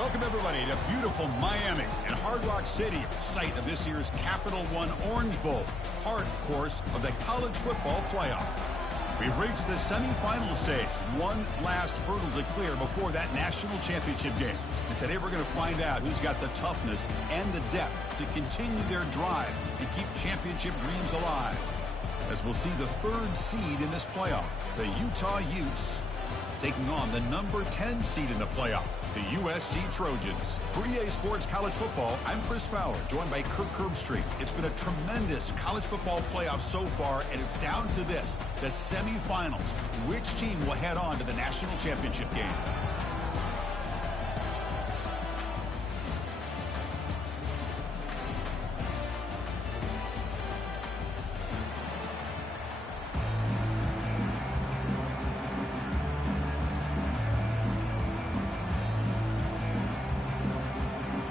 Welcome, everybody, to beautiful Miami and Hard Rock City, site of this year's Capital One Orange Bowl, part, of course, of the college football playoff. We've reached the semifinal stage, one last hurdle to clear before that national championship game. And today we're going to find out who's got the toughness and the depth to continue their drive and keep championship dreams alive. As we'll see the third seed in this playoff, the Utah Utes, taking on the number 10 seed in the playoff, the USC Trojans. For EA Sports College Football, I'm Chris Fowler, joined by Kirk Herbstreit. It's been a tremendous college football playoff so far, and it's down to this, the semifinals. Which team will head on to the national championship game?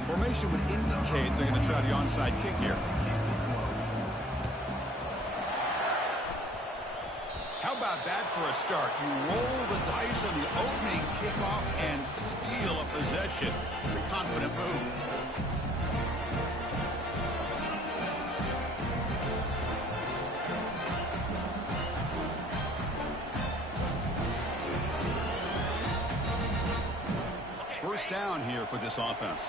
Formation would indicate they're going to try the onside kick here. How about that for a start? You roll the dice on the opening kickoff and steal a possession. It's a confident move. First down here for this offense.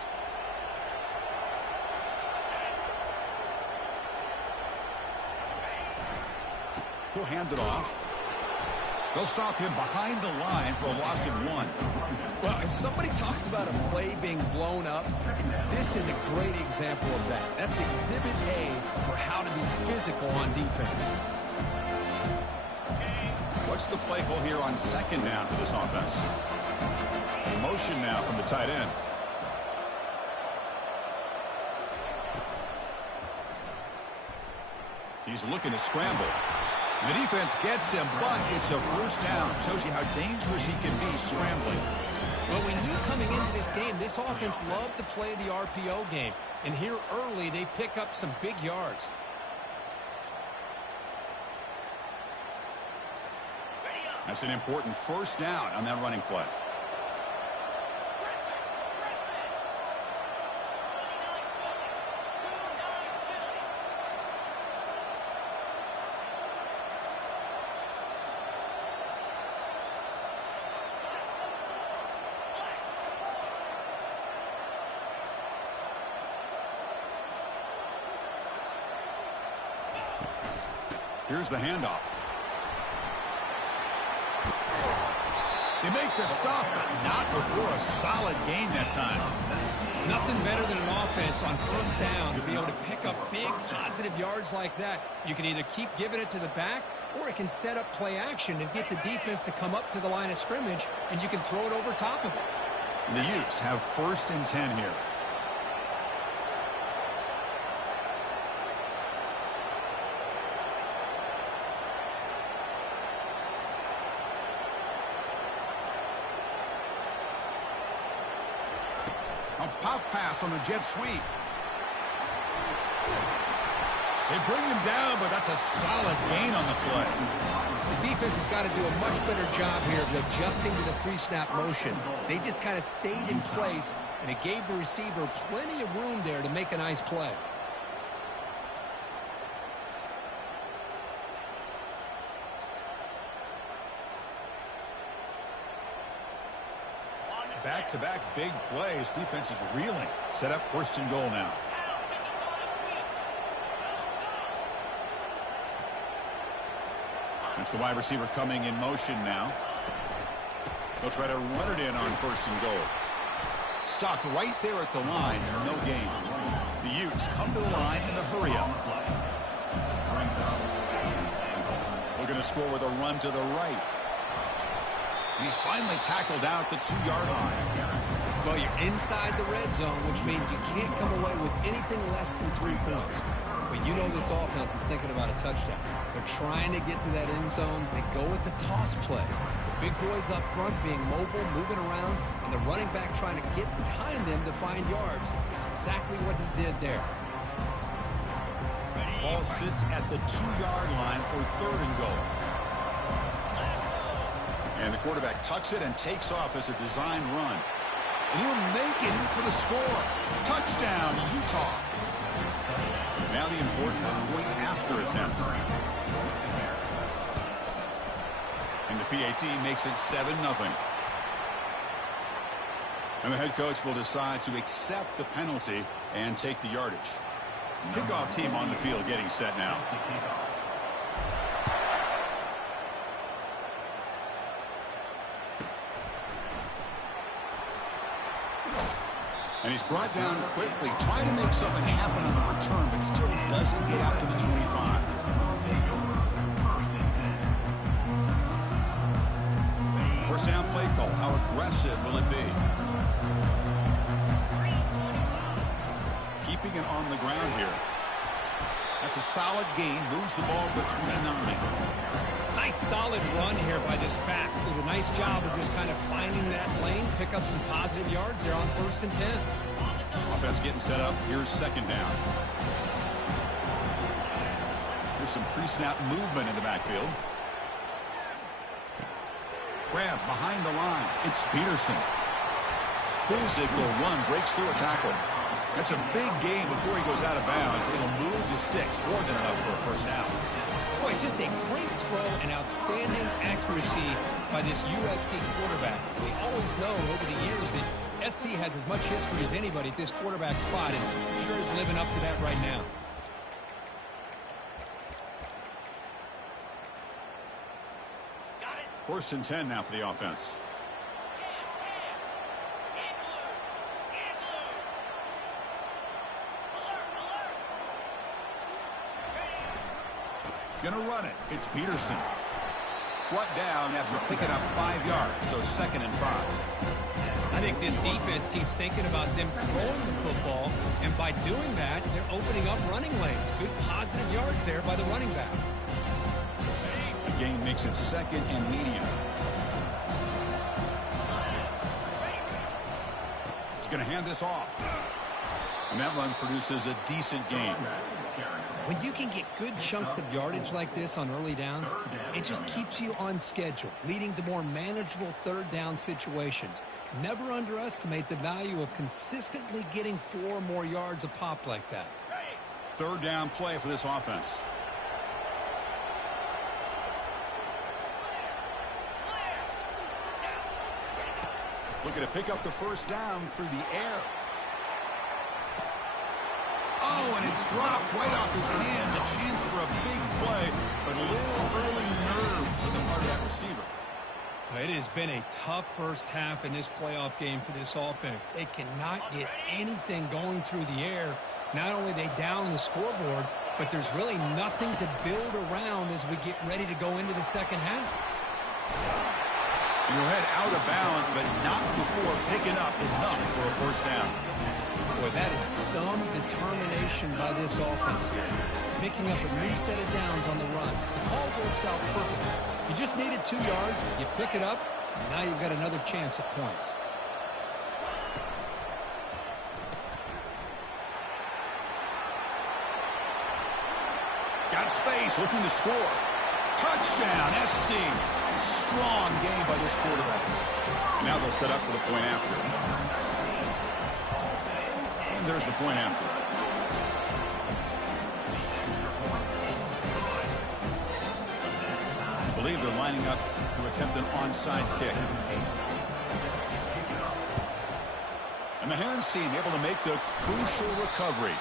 He'll hand it off. They'll stop him behind the line for a loss of 1. Well, if somebody talks about a play being blown up, this is a great example of that. That's exhibit A for how to be physical on defense. What's the play call here on second down for this offense? Motion now from the tight end. He's looking to scramble. The defense gets him, but it's a first down. Shows you how dangerous he can be scrambling. Well, we knew coming into this game, this offense loved to play the RPO game. And here early, they pick up some big yards. That's an important first down on that running play. Here's the handoff. They make the stop, but not before a solid gain that time. Nothing better than an offense on first down to be able to pick up big positive yards like that. You can either keep giving it to the back, or it can set up play action and get the defense to come up to the line of scrimmage, and you can throw it over top of it. The Utes have 1st and 10 here. A pop pass on the jet sweep. They bring him down, but that's a solid gain on the play. The defense has got to do a much better job here of adjusting to the pre-snap motion. They just kind of stayed in place, and it gave the receiver plenty of room there to make a nice play. Back-to-back big plays. Defense is reeling. Set up 1st and goal now. That's the wide receiver coming in motion now. They'll try to run it in on 1st and goal. Stopped right there at the line. No gain. The Utes come to the line in a hurry up. Looking to score with a run to the right. He's finally tackled out the 2-yard line. Well, you're inside the red zone, which means you can't come away with anything less than 3 points. But you know this offense is thinking about a touchdown. They're trying to get to that end zone. They go with the toss play. The big boys up front being mobile, moving around, and the running back trying to get behind them to find yards. It's exactly what he did there. Ball sits at the 2-yard line for 3rd and goal. And the quarterback tucks it and takes off as a design run. and he'll make it in for the score. Touchdown, Utah. Now the important point after attempt. And the PAT makes it 7-0. And the head coach will decide to accept the penalty and take the yardage. Kickoff team on the field getting set now. And he's brought down quickly, trying to make something happen on the return, but still doesn't get out to the 25. First down play call. How aggressive will it be? Keeping it on the ground here. That's a solid gain. Moves the ball to the 29. Nice solid run here by this back. Did a nice job of just kind of finding that lane, pick up some positive yards there on 1st and 10. Offense getting set up. Here's second down. Here's some pre-snap movement in the backfield. Grab behind the line. It's Peterson. Physical run breaks through a tackle. That's a big gain before he goes out of bounds. It'll move the sticks more than enough for a first down. Boy, just a great throw and outstanding accuracy by this USC quarterback. We always know over the years that SC has as much history as anybody at this quarterback spot, and sure is living up to that right now. First and 10 now for the offense. Gonna run it. It's Peterson. Brought down after picking up 5 yards, so 2nd and 5. I think this defense keeps thinking about them throwing the football, and by doing that, they're opening up running lanes. Good positive yards there by the running back. The gain makes it 2nd and medium. He's going to hand this off. And that run produces a decent gain. When you can get good chunks of yardage like this on early downs, it just keeps you on schedule, leading to more manageable 3rd down situations. Never underestimate the value of consistently getting 4 or more yards a pop like that. 3rd down play for this offense. Looking to pick up the first down through the air. Oh, and it's dropped right off his hands. A chance for a big play, but a little early nerves on the part of that receiver. It has been a tough first half in this playoff game for this offense. They cannot get anything going through the air. Not only are they down the scoreboard, but there's really nothing to build around as we get ready to go into the second half. You'll head out of bounds, but not before picking up enough for a first down. Boy, that is some determination by this offense here. Picking up a new set of downs on the run. The call works out perfectly. You just needed 2 yards, you pick it up, and now you've got another chance at points. Got space, looking to score. Touchdown, SC. Strong game by this quarterback. And now they'll set up for the point after. And there's the point after. I believe they're lining up to attempt an onside kick. And the hands team able to make the crucial recovery.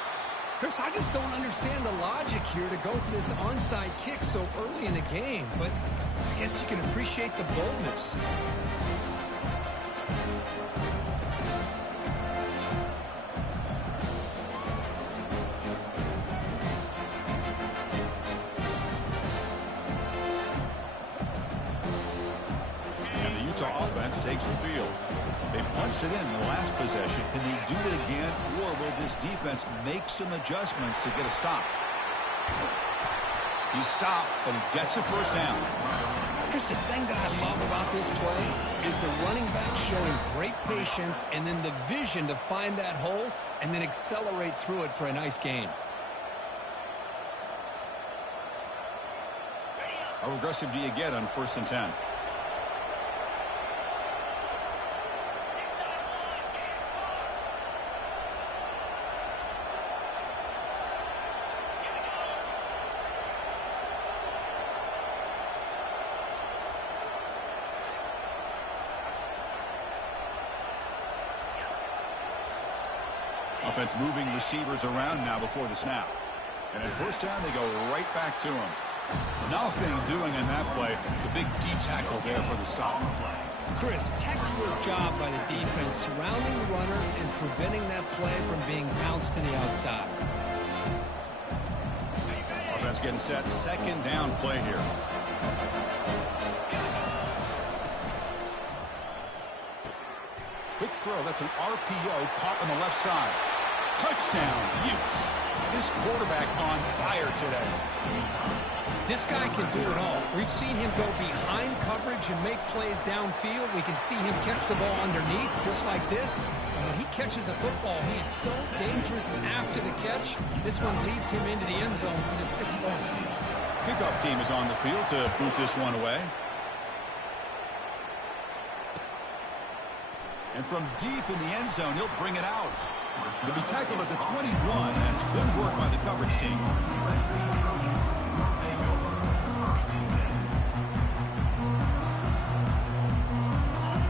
Chris, I just don't understand the logic here to go for this onside kick so early in the game, but I guess you can appreciate the boldness. And the Utah offense takes the field. They punched it in the last possession. Can they do it again, or will this defense make some adjustments to get a stop? He stopped, but he gets a first down. Chris, the thing that I love about this play is the running back showing great patience and then the vision to find that hole and then accelerate through it for a nice gain. How aggressive do you get on 1st and 10? Offense moving receivers around now before the snap. And at first down, they go right back to him. Nothing doing in that play. The big D tackle there for the stop. Chris, textbook job by the defense surrounding the runner and preventing that play from being bounced to the outside. Offense getting set. Second down play here. Quick throw. That's an RPO caught on the left side. Touchdown, Utes. This quarterback on fire today. This guy can do it all. We've seen him go behind coverage and make plays downfield. We can see him catch the ball underneath just like this. And when he catches a football, he is so dangerous after the catch. This one leads him into the end zone for the 6 points. Kickoff team is on the field to boot this one away. And from deep in the end zone, he'll bring it out. He'll be tackled at the 21. That's good work by the coverage team.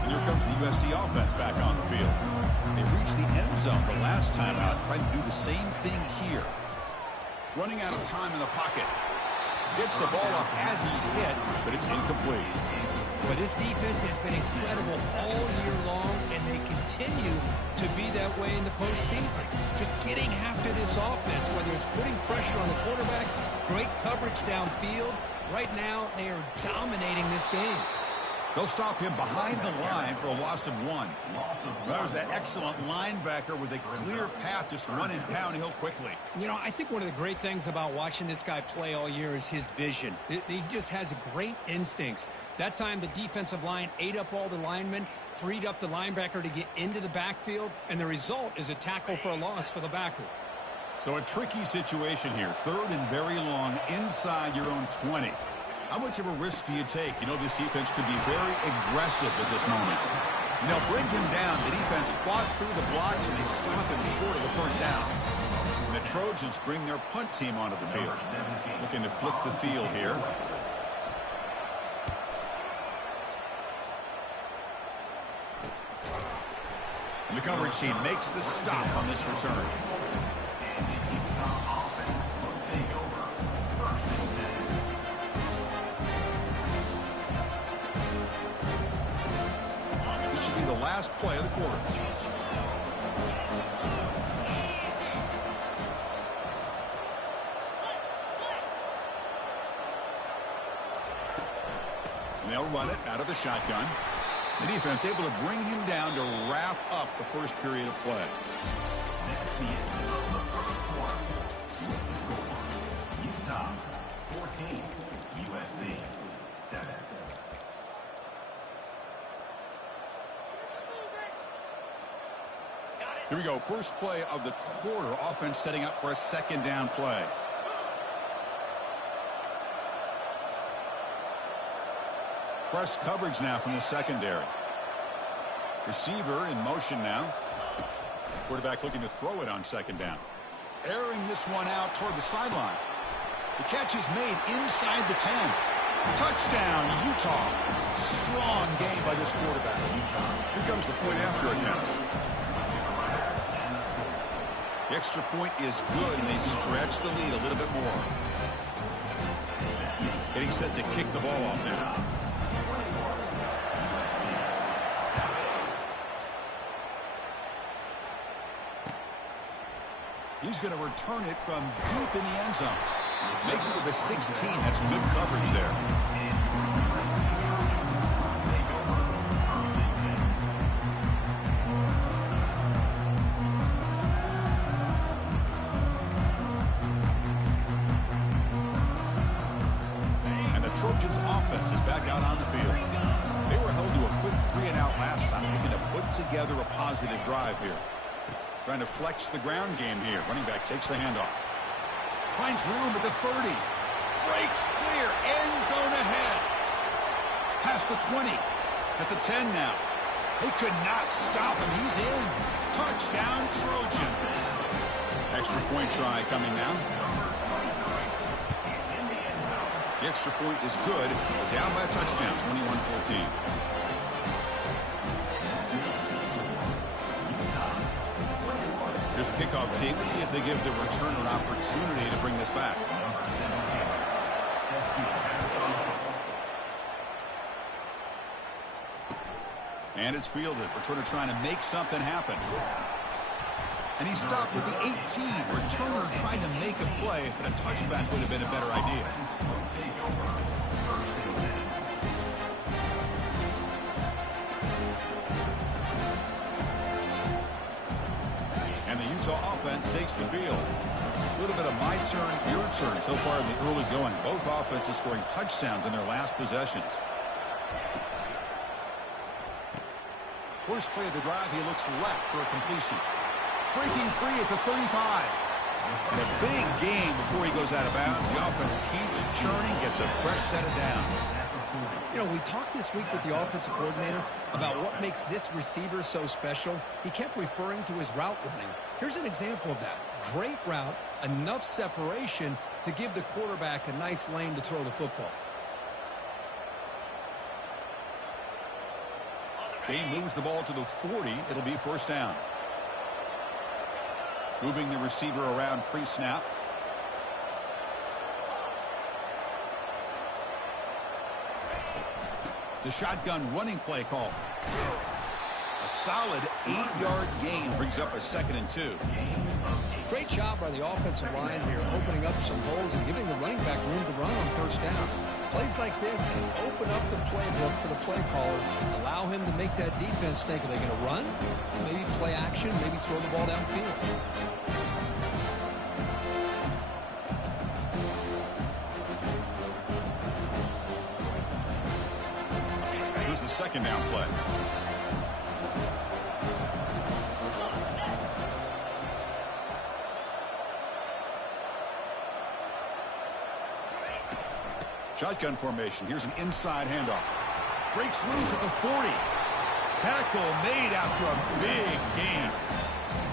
And here comes the USC offense back on the field. They reached the end zone the last time out, trying to do the same thing here. Running out of time in the pocket. Gets the ball off as he's hit, but it's incomplete. But this defense has been incredible all year long, and they continue to be that way in the postseason. Just getting after this offense, whether it's putting pressure on the quarterback, great coverage downfield. Right now, they are dominating this game. They'll stop him behind the line for a loss of 1. That was that excellent linebacker with a clear path, just running downhill quickly. You know, I think one of the great things about watching this guy play all year is his vision. He just has great instincts. That time, the defensive line ate up all the linemen, freed up the linebacker to get into the backfield, and the result is a tackle for a loss for the backer. So a tricky situation here. 3rd and very long inside your own 20. How much of a risk do you take? You know, this defense could be very aggressive at this moment. And they'll bring him down. The defense fought through the blocks, and they stop him short of the first down. And the Trojans bring their punt team onto the field. Looking to flip the field here. And the coverage team makes the stop on this return. This should be the last play of the quarter. And they'll run it out of the shotgun. The defense able to bring him down to wrap up the first period of play. Utah 14, USC 7. Here we go. First play of the quarter. Offense setting up for a second down play. Press coverage now from the secondary. Receiver in motion now. Quarterback looking to throw it on second down. Airing this one out toward the sideline. The catch is made inside the 10. Touchdown, Utah. Strong game by this quarterback. Here comes the point after attempt. The extra point is good, and they stretch the lead a little bit more. Getting set to kick the ball off now. He's going to return it from deep in the end zone. Makes it to the 16. That's good coverage there. And the Trojans offense is back out on the field. They were held to a quick 3-and-out last time. Looking to put together a positive drive here. Trying to flex the ground game here. Running back takes the handoff. Finds room at the 30. Breaks clear. End zone ahead. Past the 20. At the 10 now. They could not stop him. He's in. Touchdown, Trojans. Extra point try coming now. The extra point is good. We're down by a touchdown. 21-14. Here's kickoff team. Let's see if they give the returner an opportunity to bring this back. And it's fielded. Returner trying to make something happen. And he stopped with the 18. Returner trying to make a play, but a touchback would have been a better idea. And the Utah offense takes the field. A little bit of my turn, your turn so far in the early going. Both offenses scoring touchdowns in their last possessions. First play of the drive, he looks left for a completion. Breaking free at the 35. And a big gain before he goes out of bounds. The offense keeps churning, gets a fresh set of downs. You know, we talked this week with the offensive coordinator about what makes this receiver so special. He kept referring to his route running. Here's an example of that. Great route, enough separation to give the quarterback a nice lane to throw the football. Bain moves the ball to the 40. It'll be first down. Moving the receiver around pre-snap. The shotgun running play call. A solid 8-yard gain brings up a 2nd and 2. Great job by the offensive line here, opening up some holes and giving the running back room to run on first down. Plays like this can open up the playbook for the play caller, allow him to make that defense think, are they going to run? Maybe play action, maybe throw the ball downfield. Here's the second down play. Shotgun formation. Here's an inside handoff. Breaks loose at the 40. Tackle made after a big gain.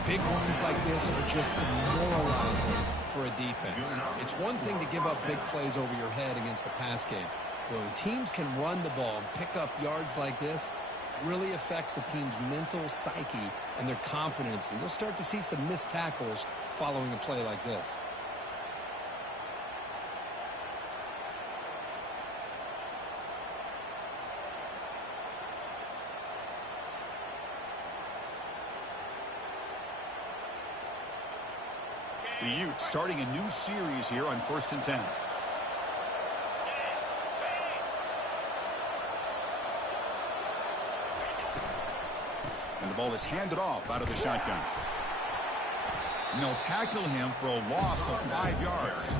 Big ones like this are just demoralizing for a defense. It's one thing to give up big plays over your head against the pass game. When teams can run the ball and pick up yards like this, it really affects the team's mental psyche and their confidence. And you'll start to see some missed tackles following a play like this. The Utes starting a new series here on 1st and 10. And the ball is handed off out of the shotgun. And they'll tackle him for a loss of 5 yards.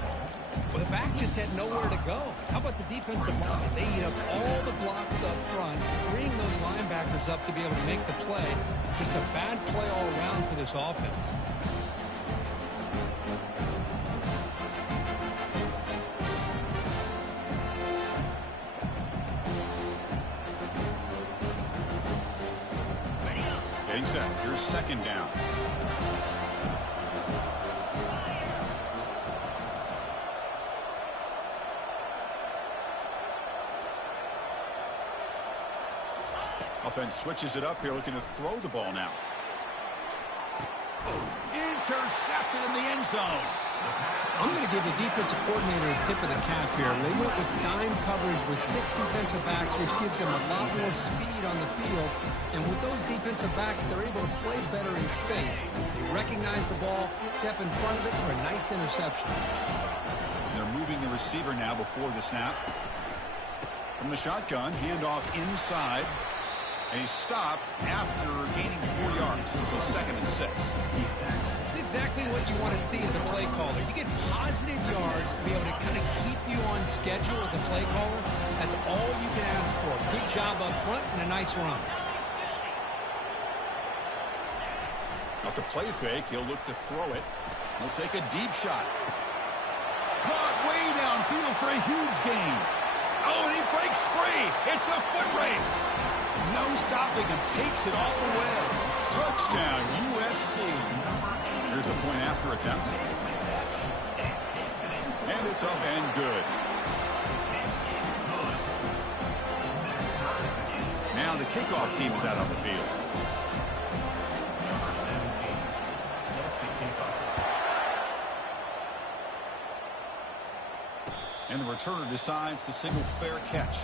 Well, the back just had nowhere to go. How about the defensive line? They eat up all the blocks up front, freeing those linebackers up to be able to make the play. Just a bad play all around for this offense. Getting set. Here's second down. Offense switches it up here, looking to throw the ball now. Intercepted in the end zone. I'm going to give the defensive coordinator a tip of the cap here. They went with dime coverage with 6 defensive backs, which gives them a lot more speed on the field. And with those defensive backs, they're able to play better in space. They recognize the ball, step in front of it for a nice interception. They're moving the receiver now before the snap. From the shotgun, handoff inside. And he's stopped after gaining 4 yards. So 2nd and 6. It's exactly what you want to see as a play caller. You get positive yards to be able to kind of keep you on schedule as a play caller. That's all you can ask for. Good job up front and a nice run. Off the play fake, he'll look to throw it. He'll take a deep shot. Caught way downfield for a huge gain. Oh, and he breaks free. It's a foot race. No stopping him. Takes it all the way. Touchdown, USC. Here's a point after attempt. And it's up and good. Now the kickoff team is out on the field. And the returner decides to single fair catch.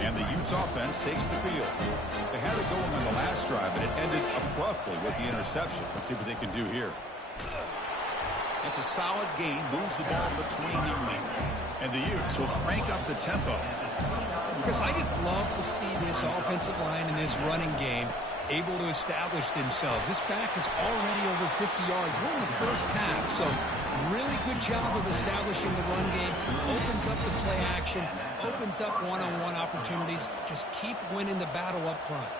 And the Utes offense takes the field. They had it going on the last drive, but it ended abruptly with the interception. Let's see what they can do here. It's a solid gain, moves the ball to the 29. And the Utes will crank up the tempo. Chris, I just love to see this offensive line in this running game able to establish themselves. This back is already over 50 yards. We're in the first half, so really good job of establishing the run game. Opens up the play action, opens up one-on-one opportunities. Just keep winning the battle up front.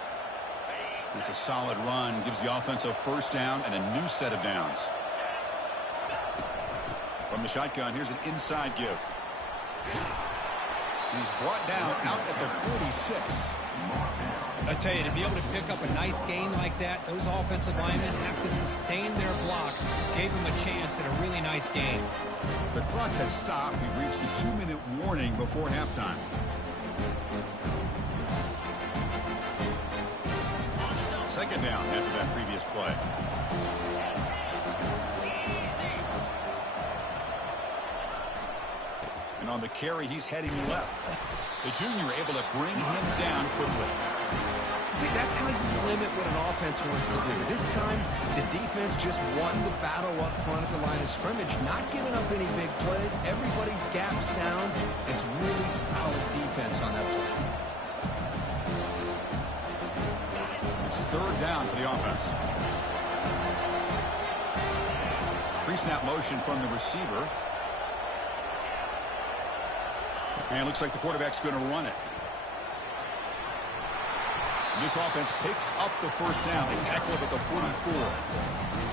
It's a solid run, gives the offense a first down and a new set of downs. From the shotgun, here's an inside give. He's brought down out at the 46. I tell you, to be able to pick up a nice gain like that, those offensive linemen have to sustain their blocks. Gave him a chance at a really nice gain. The clock has stopped. We reached the 2-minute warning before halftime. Second down after that previous play. And on the carry, he's heading left. The junior able to bring him down quickly. See, that's how you limit what an offense wants to do. This time, the defense just won the battle up front at the line of scrimmage, not giving up any big plays. Everybody's gap sound. It's really solid defense on that play. It's third down for the offense. Pre-snap motion from the receiver. And it looks like the quarterback's going to run it. This offense picks up the first down. They tackle it at the 44.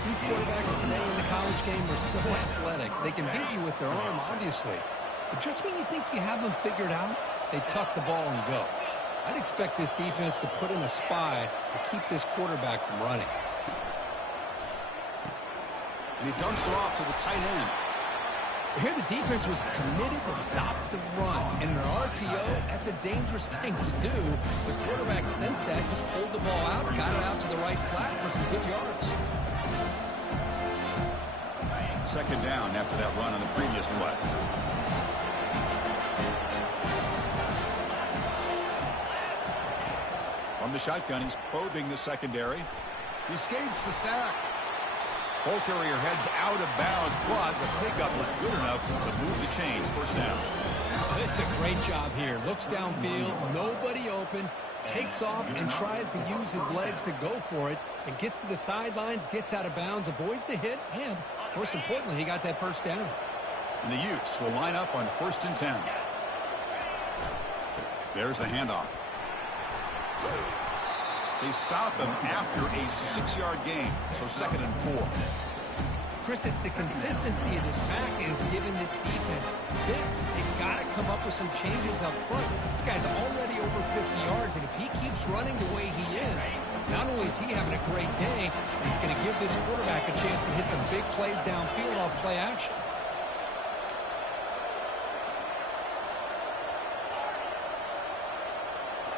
These quarterbacks today in the college game are so athletic. They can beat you with their arm, obviously. But just when you think you have them figured out, they tuck the ball and go. I'd expect this defense to put in a spy to keep this quarterback from running. And he dumps it off to the tight end. Here the defense was committed to stop the run. And in an RPO, that's a dangerous thing to do. The quarterback sensed that, just pulled the ball out, got it out to the right flat for some good yards. Second down after that run on the previous play. From the shotgun, he's probing the secondary. He escapes the sack. Ball carrier heads out of bounds, but the pickup was good enough to move the chains. First down. This is a great job here. Looks downfield, nobody open, takes off and tries to use his legs to go for it, and gets to the sidelines, gets out of bounds, avoids the hit, and most importantly, he got that first down. And the Utes will line up on 1st and 10. There's the handoff. They stop him after a 6-yard gain, so 2nd and 4. Chris, it's the consistency of this pack is giving this defense fits. They've got to come up with some changes up front. This guy's already over 50 yards, and if he keeps running the way he is, not only is he having a great day, it's going to give this quarterback a chance to hit some big plays downfield off play action.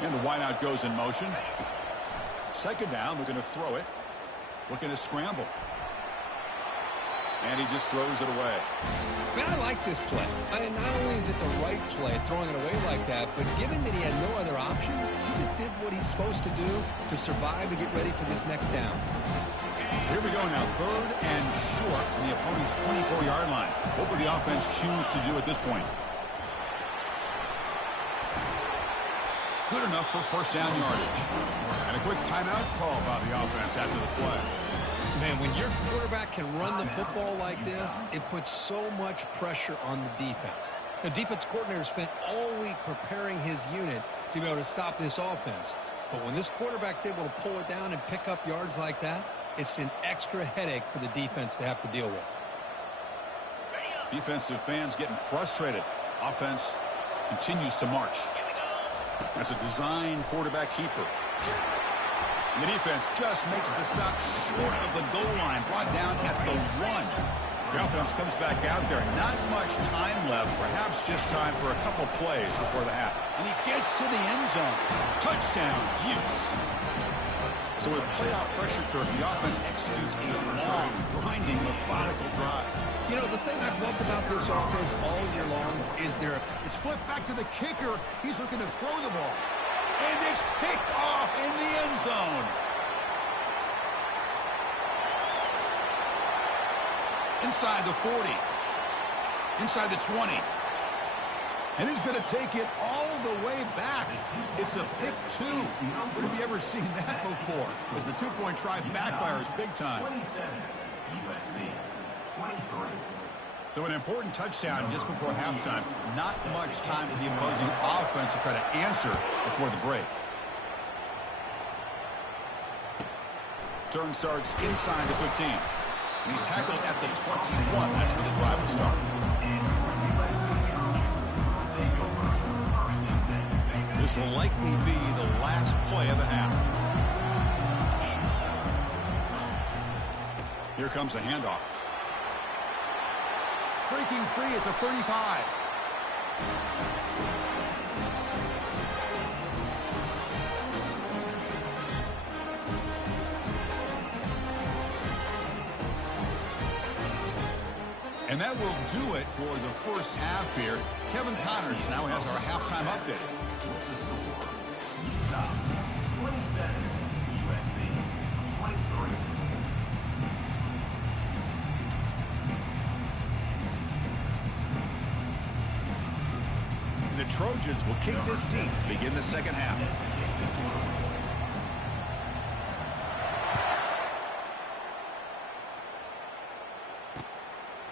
And the wideout goes in motion. Second down, looking to throw it. Looking to scramble. And he just throws it away. Man, I like this play. Not only is it the right play, throwing it away like that, but given that he had no other option, he just did what he's supposed to do to survive and get ready for this next down. Here we go now, 3rd and short on the opponent's 24-yard line. What would the offense choose to do at this point? Good enough for first down yardage. And a quick timeout call by the offense after the play. Man, when your quarterback can run the football like this, it puts so much pressure on the defense. The defense coordinator spent all week preparing his unit to be able to stop this offense. But when this quarterback's able to pull it down and pick up yards like that, it's an extra headache for the defense to have to deal with. Defensive fans getting frustrated. Offense continues to march. That's a design quarterback keeper. And the defense just makes the stop short of the goal line, brought down at the 1. The offense comes back out there. Not much time left. Perhaps just time for a couple plays before the half. And he gets to the end zone. Touchdown, Utes. So with playoff pressure curve, the offense executes a long, grinding, methodical drive. You know, the thing I've loved about this offense all year long is it's flipped back to the kicker. He's looking to throw the ball. And it's picked off in the end zone. Inside the 40. Inside the 20. And he's going to take it all the way back. It's a pick two. What have you ever seen that before? As the two-point try backfires big time. 27, USC, 23. So an important touchdown just before halftime. Not much time for the opposing offense to try to answer before the break. Turn starts inside the 15. And he's tackled at the 21. That's where the drive will start. This will likely be the last play of the half. Here comes the handoff. Breaking free at the 35. And that will do it for the first half here. Kevin Connors now has our halftime update. Utah, 27, USC, 23. The Trojans will kick this deep to begin the second half.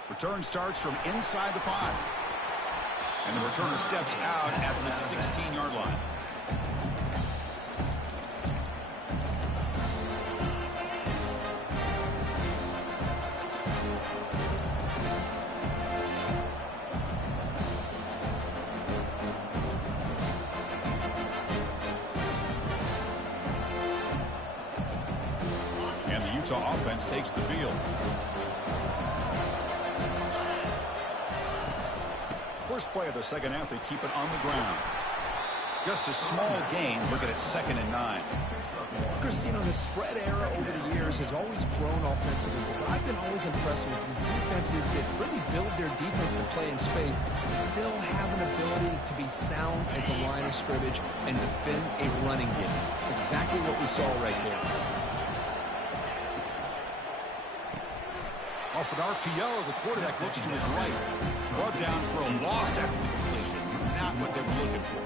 Return starts from inside the 5. And the returner steps out at the 16-yard line. And the Utah offense takes the field. First play of the second half, they keep it on the ground. Just a small gain, looking at 2nd and 9. Chris, you know, the spread era over the years has always grown offensively, but I've been always impressed with defenses that really build their defense to play in space, still have an ability to be sound at the line of scrimmage and defend a running game. It's exactly what we saw right there. Off an RPO, the quarterback looks to his right. Brought down for a loss after the completion. Not what they were looking for.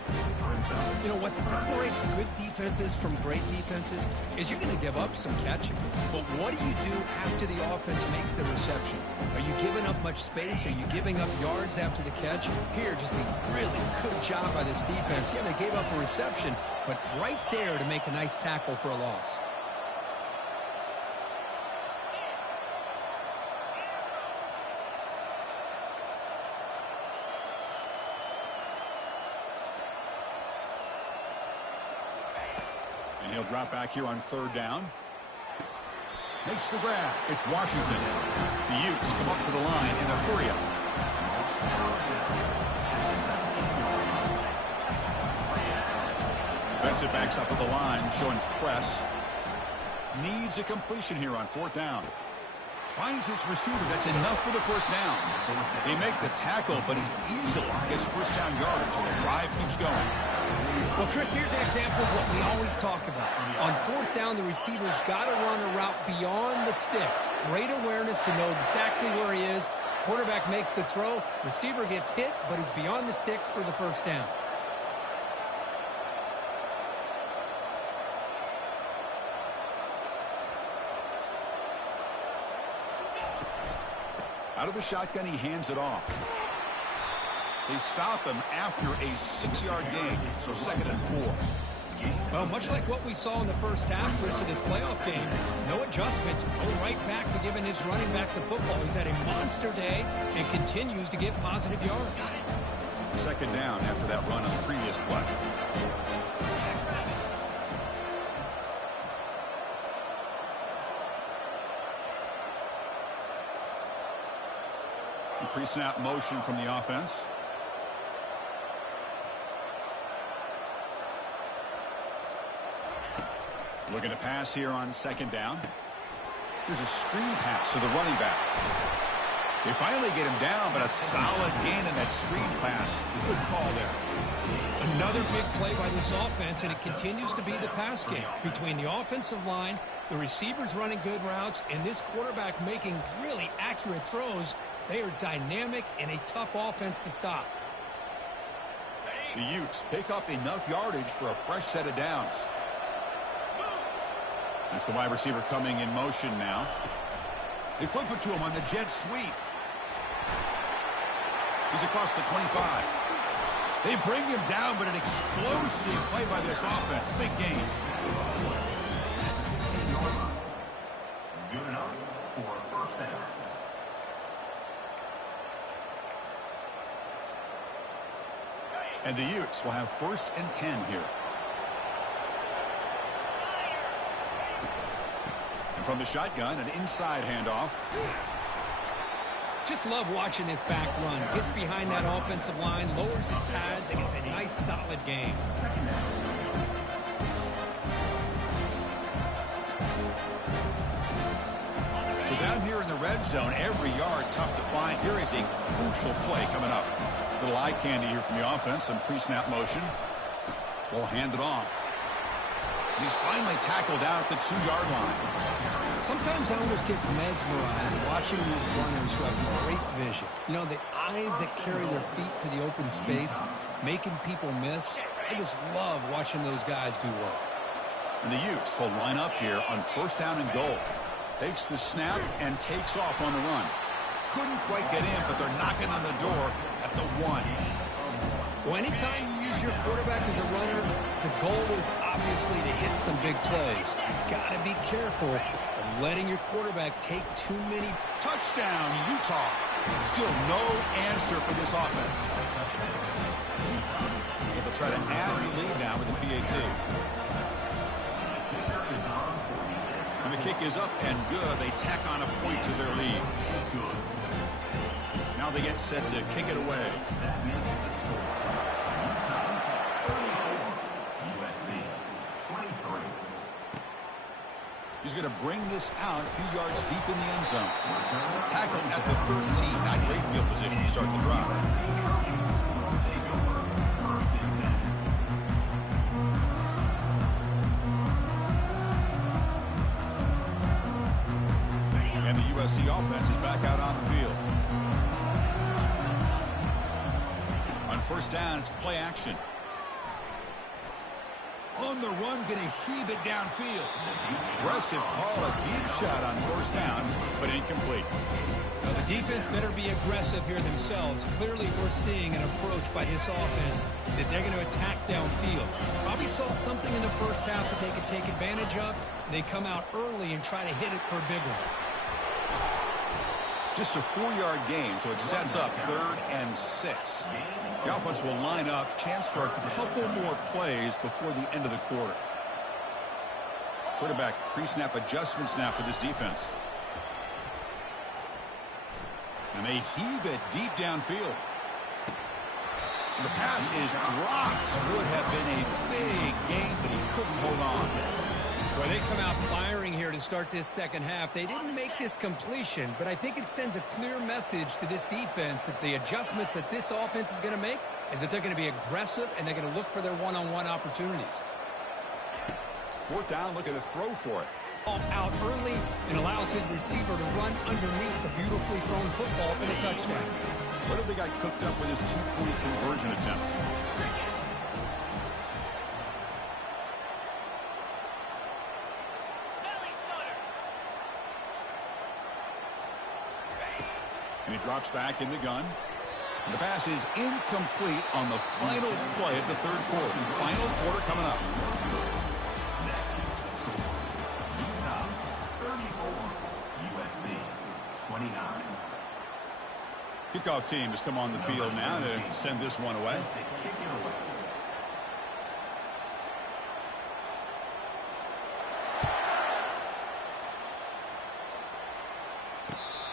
You know, what separates good defenses from great defenses is you're going to give up some catches. But what do you do after the offense makes the reception? Are you giving up much space? Are you giving up yards after the catch? Here, just a really good job by this defense. Yeah, they gave up a reception, but right there to make a nice tackle for a loss. And he'll drop back here on 3rd down. Makes the grab. It's Washington. The Utes come up to the line in a hurry-up. Defensive backs up at the line, showing press. Needs a completion here on 4th down. Finds his receiver. That's enough for the first down. They make the tackle, but he easily gets first down yardage, and the drive keeps going. Well, Chris, here's an example of what we always talk about. On 4th down, the receiver's got to run a route beyond the sticks. Great awareness to know exactly where he is. Quarterback makes the throw. Receiver gets hit, but is beyond the sticks for the first down. Out of the shotgun, he hands it off. They stop him after a 6-yard gain, so 2nd and 4. Well, much like what we saw in the first half, Chris, in this playoff game, no adjustments, go right back to giving his running back to football. He's had a monster day and continues to get positive yards. 2nd down after that run on the previous play. Pre-snap motion from the offense. Looking to pass here on second down. Here's a screen pass to the running back. They finally get him down, but a solid gain in that screen pass. Good call there. Another big play by this offense, and it continues to be the pass game. Between the offensive line, the receivers running good routes, and this quarterback making really accurate throws, they are dynamic and a tough offense to stop. The Utes pick up enough yardage for a fresh set of downs. That's the wide receiver coming in motion now. They flip it to him on the jet sweep. He's across the 25. They bring him down, but an explosive play by this offense. Big gain. Good enough for a first down. And the Utes will have 1st and 10 here. And from the shotgun, an inside handoff. Just love watching this back run. Gets behind that offensive line, lowers his pads, and gets a nice, solid gain. So down here in the red zone, every yard tough to find. Here is a crucial play coming up. Little eye candy here from the offense. Some pre-snap motion. We'll hand it off. He's finally tackled out at the 2-yard line. Sometimes I almost get mesmerized watching these runners who have great vision. You know, the eyes that carry their feet to the open space, making people miss. I just love watching those guys do work. And the Utes will line up here on 1st down and goal. Takes the snap and takes off on the run. Couldn't quite get in, but they're knocking on the door at the 1. Well, anytime you use your quarterback as a runner, the goal is obviously to hit some big plays. You've got to be careful of letting your quarterback take too many. Touchdown, Utah. Still no answer for this offense. They'll try to add the lead now with the PAT. And the kick is up and good. They tack on a point to their lead. Now they get set to kick it away. He's going to bring this out a few yards deep in the end zone. Tackled at the 13. Not great field position to start the drive. And the USC offense is back out on the field. On 1st down, it's play action. On the run, going to heave it downfield. Aggressive call, a deep shot on 1st down, but incomplete. Now, the defense better be aggressive here themselves. Clearly, we're seeing an approach by this offense that they're going to attack downfield. Probably saw something in the first half that they could take advantage of. They come out early and try to hit it for a big one. Just a 4-yard gain, so it sets up 3rd and 6. The offense will line up. Chance for a couple more plays before the end of the quarter. Quarterback pre-snap adjustments now for this defense. And they heave it deep downfield. And the pass is dropped. Would have been a big gain, but he couldn't hold on. Well, they come out firing here to start this second half. They didn't make this completion, but I think it sends a clear message to this defense that the adjustments that this offense is going to make is that they're going to be aggressive and they're going to look for their one-on-one opportunities. 4th down, look at the throw for it. Out early and allows his receiver to run underneath the beautifully thrown football for the touchdown. What have they got cooked up with this 2-point conversion attempt? And he drops back in the gun. And the pass is incomplete on the final play of the 3rd quarter. Final quarter coming up. Utah 34, USC 29. Kickoff team has come on the field now to send this one away. To kick it away.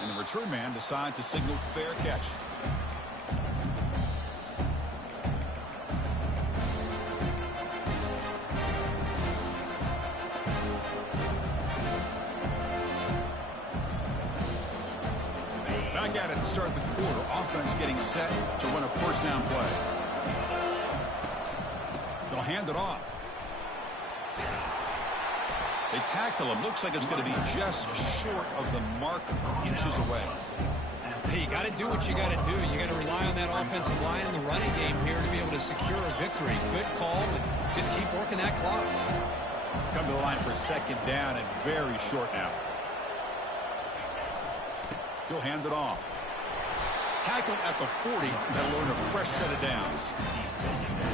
And the return man decides to signal fair catch. Back at it to start the quarter. Offense getting set to run a first down play. They'll hand it off. They tackle him. Looks like it's going to be just short of the mark, inches away. Hey, you got to do what you got to do. You got to rely on that offensive line in the running game here to be able to secure a victory. Good call, and just keep working that clock. Come to the line for second down and very short now. He'll hand it off. Tackled at the 40. They'll earn a fresh set of downs.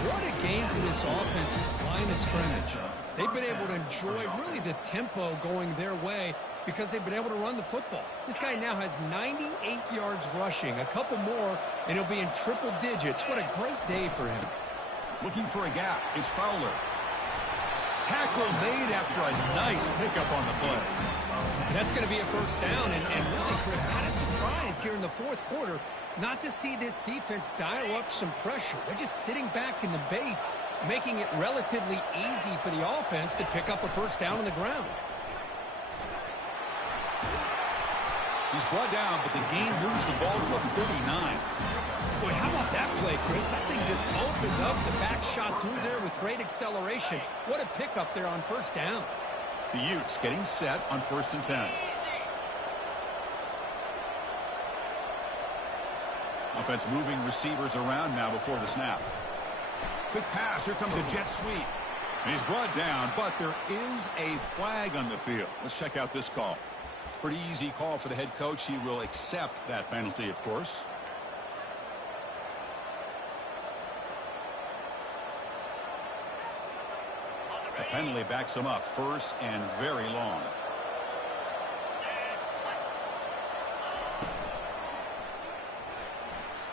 What a game for this offensive line of scrimmage. They've been able to enjoy really the tempo going their way because they've been able to run the football. This guy now has 98 yards rushing, a couple more, and he'll be in triple digits. What a great day for him. Looking for a gap. It's Fowler. Tackle made after a nice pickup on the play. That's going to be a first down, and really, Chris, kind of surprised here in the fourth quarter not to see this defense dial up some pressure. They're just sitting back in the base, making it relatively easy for the offense to pick up a first down on the ground. He's brought down, but the game moves the ball to the 39. Boy, how about that play, Chris? That thing just opened up the back shot through there with great acceleration. What a pickup there on first down. The Utes getting set on 1st and 10. Offense moving receivers around now before the snap. Quick pass. Here comes a jet sweep. And he's brought down, but there is a flag on the field. Let's check out this call. Pretty easy call for the head coach. He will accept that penalty, of course. The penalty backs him up. 1st and very long.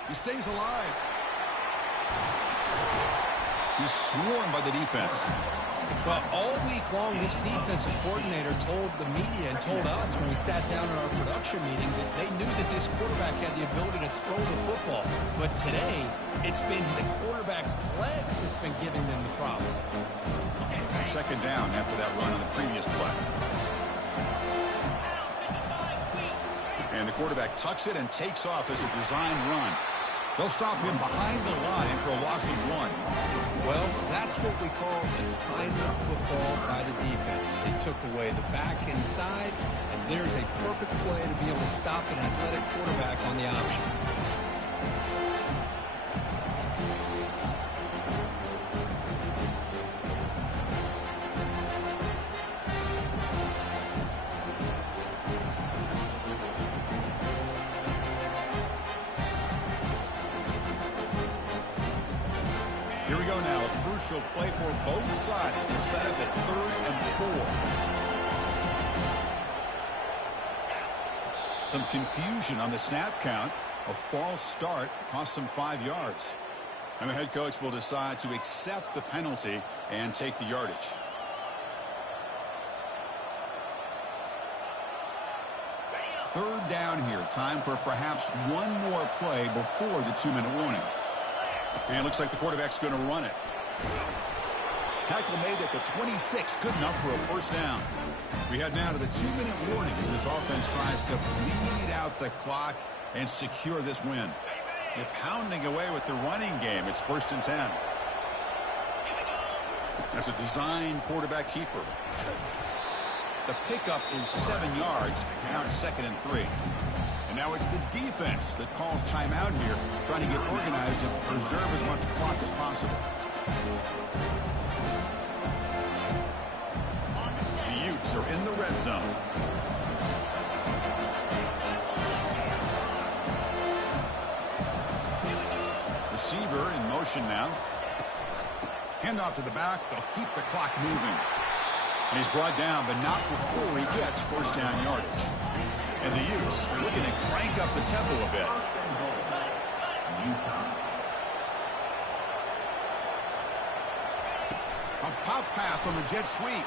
He stays alive. He's swarmed by the defense. Well, all week long, this defensive coordinator told the media and told us when we sat down in our production meeting that they knew that this quarterback had the ability to throw the football. But today, it's been the quarterback's legs that's been giving them the problem. Second down after that run on the previous play. And the quarterback tucks it and takes off as a design run. They'll stop him behind the line for a loss of 1. Well, that's what we call assignment football by the defense. They took away the back inside, and there's a perfect play to be able to stop an athletic quarterback on the option. Here we go now. A crucial play for both sides. They're set up at 3rd and 4. Some confusion on the snap count. A false start cost them 5 yards. And the head coach will decide to accept the penalty and take the yardage. Third down here. Time for perhaps one more play before the 2-minute warning. And it looks like the quarterback's going to run it. Tackle made at the 26. Good enough for a first down. We head now to the 2-minute warning as this offense tries to bleed out the clock and secure this win. They're pounding away with the running game. It's 1st and 10. That's a design quarterback keeper. The pickup is 7 yards. Now it's 2nd and 3. And now it's the defense that calls timeout here, trying to get organized and preserve as much clock as possible. The Utes are in the red zone. Receiver in motion now. Handoff to the back. They'll keep the clock moving. And he's brought down, but not before he gets first down yardage. And the Utes are looking to crank up the tempo a bit. A pop pass on the jet sweep.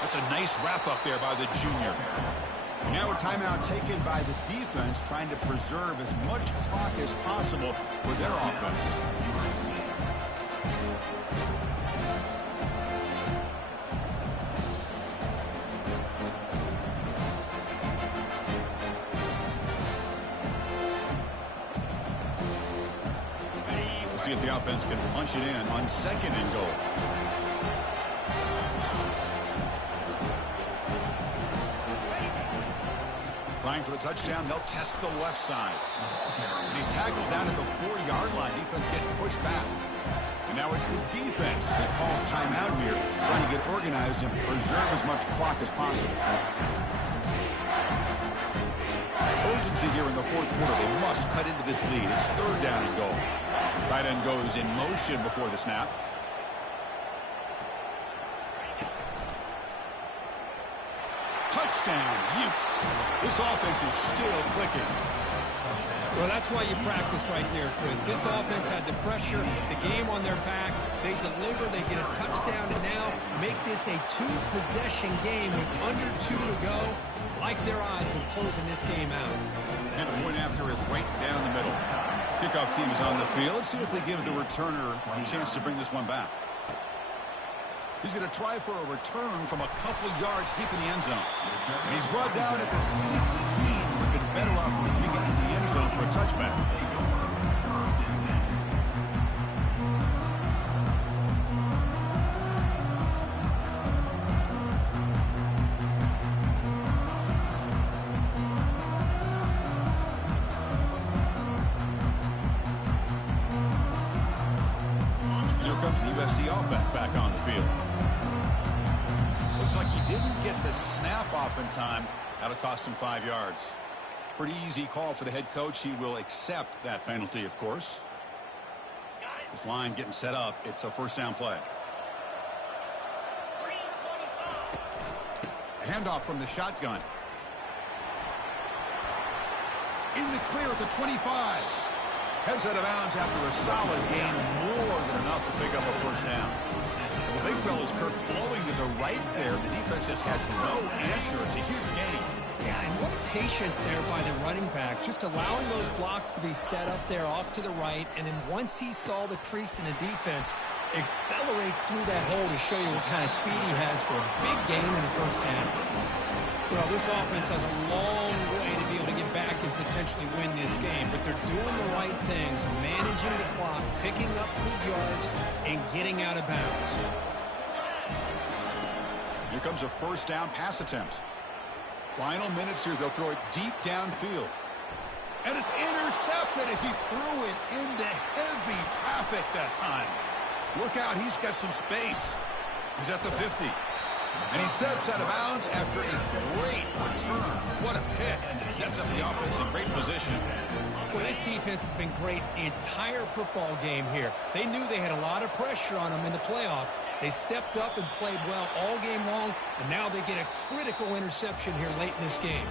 That's a nice wrap up there by the junior. And now a timeout taken by the defense, trying to preserve as much clock as possible for their offense. See if the offense can punch it in on 2nd and goal. Trying for the touchdown, they'll test the left side. And he's tackled down at the 4-yard line. Defense getting pushed back. And now it's the defense that calls timeout here, trying to get organized and preserve as much clock as possible. Urgency here in the 4th quarter. They must cut into this lead. It's 3rd down and goal. Tight end goes in motion before the snap. Touchdown, Utes. This offense is still clicking. Well, that's why you practice right there, Chris. This offense had the pressure, the game on their back. They deliver, they get a touchdown, and now make this a 2-possession game with under 2 to go. Like their odds of closing this game out. And the point after is right down the middle. Kickoff team is on the field. Let's see if they give the returner a chance to bring this one back. He's going to try for a return from a couple yards deep in the end zone. And he's brought down at the 16. Would have been better off leaving it in the end zone for a touchback. Offense back on the field. Looks like he didn't get the snap off in time. That'll cost him 5 yards. Pretty easy call for the head coach. He will accept that penalty, of course. This line getting set up. It's a 1st down play. A handoff from the shotgun. In the clear at the 25. Heads out of bounds after a solid gain, more than enough to pick up a 1st down. And the big fella's Kirk flowing to the right there. The defense just has no answer. It's a huge gain. Yeah, and what a patience there by the running back, just allowing those blocks to be set up there off to the right, and then once he saw the crease in the defense, accelerates through that hole to show you what kind of speed he has for a big gain in the 1st down. Well, this offense has a long way to be able to get back and potentially win this game, but they're doing the right things, managing the clock, picking up good yards, and getting out of bounds. Here comes a 1st down pass attempt. Final minutes here, they'll throw it deep downfield. And it's intercepted as he threw it into heavy traffic that time. Look out, he's got some space. He's at the 50. And he steps out of bounds after a great return. What a pick. Sets up the offense in great position. Well, this defense has been great the entire football game here. They knew they had a lot of pressure on them in the playoff. They stepped up and played well all game long, and now they get a critical interception here late in this game.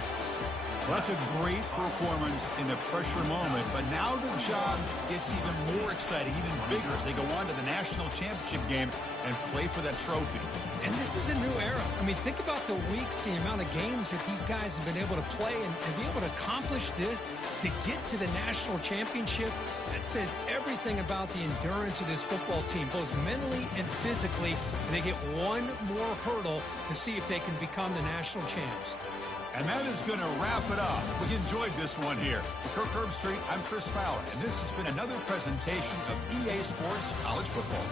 Well, that's a great performance in the pressure moment, but now the job gets even more exciting, even bigger as they go on to the national championship game and play for that trophy. And this is a new era. I mean, think about the weeks, the amount of games that these guys have been able to play and be able to accomplish this, to get to the national championship. That says everything about the endurance of this football team, both mentally and physically. And they get one more hurdle to see if they can become the national champs. And that is going to wrap it up. We enjoyed this one here. For Kirk Herbstreit, I'm Chris Fowler, and this has been another presentation of EA Sports College Football.